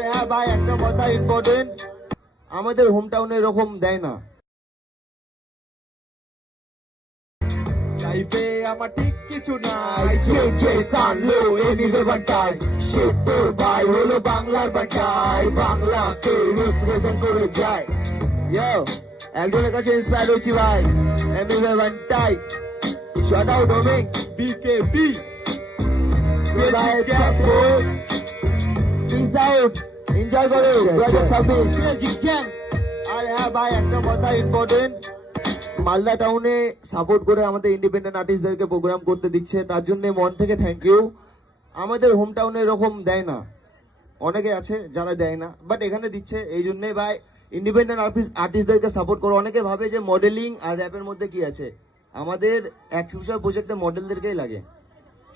আর হ্যাঁ ভাই, একটা কথা ইম্পর্টেন্ট, আমাদের হোম টাউনে এরকম দেয় না। লাইফে আমার ঠিক কিছু নাই, যে সানলো এনিবে বান্টাই, তোর ভাই হলো বাংলার বান্টাই, বাংলাকে রিপ্রেজেন্ট করে যায়। ইয়ো, একজনের কাছে ইন্সপায়ার হয়েছি ভাই, এনিবে বান্টাই, শাউট আউট হোমিং বিকেপি, ভাই পিস আউট, এনজয় করো 2026। আর হ্যাঁ ভাই, একটা কথা ইম্পর্টেন্ট, মালদা টাউনে সাপোর্ট করে আমাদের ইন্ডিপেন্ডেন্ট আর্টিস্টদেরকে প্রোগ্রাম করতে দিচ্ছে, তার জন্য মন থেকে থ্যাংক ইউ। আমাদের হোম টাউনে এরকম দেয় না, অনেকে আছে যারা দেয় না, বাট এখানে দিচ্ছে, এই জন্যে ভাই ইন্ডিপেন্ডেন্ট আর্টিস্টদেরকে সাপোর্ট করো। অনেকে ভাবে যে মডেলিং আর র্যাপের মধ্যে কি আছে, আমাদের এক ফিউচার প্রজেক্টে মডেলদেরকেই লাগে,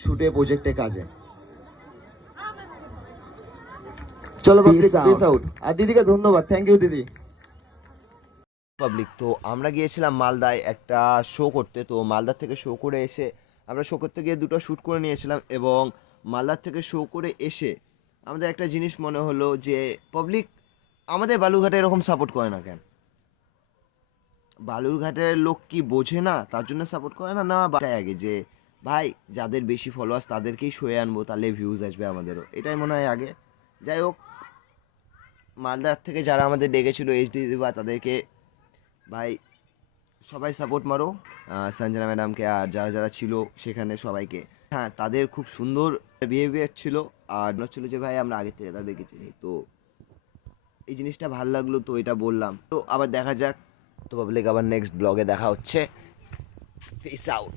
শুটে প্রজেক্টে কাজে। চলো পিস আউট। আর দিদিকে ধন্যবাদ, থ্যাংক ইউ দিদি। পাবলিক, তো আমরা গিয়েছিলাম মালদায় একটা শো করতে। তো মালদার থেকে শো করে এসে আমরা শো করতে গিয়ে দুটো শ্যুট করে নিয়েছিলাম, এবং মালদার থেকে শো করে এসে আমাদের একটা জিনিস মনে হলো যে পাবলিক আমাদের বালুরঘাটে এরকম সাপোর্ট করে না কেন? বালুরঘাটের লোক কি বোঝে না তার জন্য সাপোর্ট করে না? না বাটাই আগে যে ভাই যাদের বেশি ফলোয়ার্স তাদেরকেই শোয়ে আনবো, তাহলে ভিউজ আসবে আমাদেরও, এটাই মনে হয় আগে। যাই হোক, মালদার থেকে যারা আমাদের ডেকেছিল এইচডি বা তাদেরকে ভাই সবাই সাপোর্ট মারো, সঞ্জনা ম্যাডামকে আর যারা যারা ছিল সেখানে সবাইকে। হ্যাঁ, তাদের খুব সুন্দর বিহেভিয়ার ছিল, আর মনে হচ্ছিল যে ভাই আমরা আগে থেকে তাদেরকে চিনি। তো এই জিনিসটা ভালো লাগলো, তো এটা বললাম। তো আবার দেখা যাক, তো পাবলিক আবার নেক্সট ব্লগে দেখা হচ্ছে। Piece out.